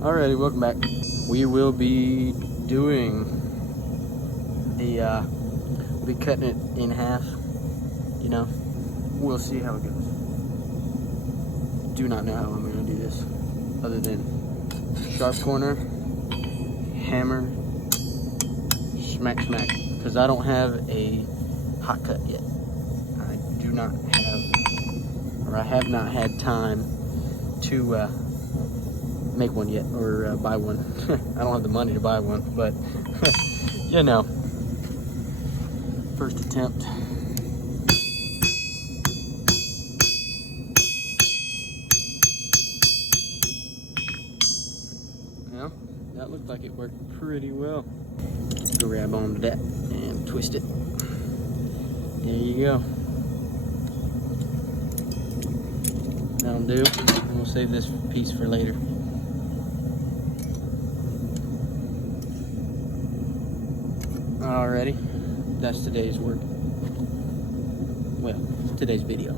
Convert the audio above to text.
Alrighty, welcome back. We will be doing the, we'll be cutting it in half, you know. We'll see how it goes. Do not know how I'm gonna do this, other than sharp corner, hammer, smack, smack. Because I don't have a hot cut yet. I do not have, or I have not had time to, make one yet, or buy one. I don't have the money to buy one, but you know, first attempt. Well, that looked like it worked pretty well. Grab onto that and twist it. There you go. That'll do. And we'll save this piece for later. Alrighty, that's today's work. Well, today's video.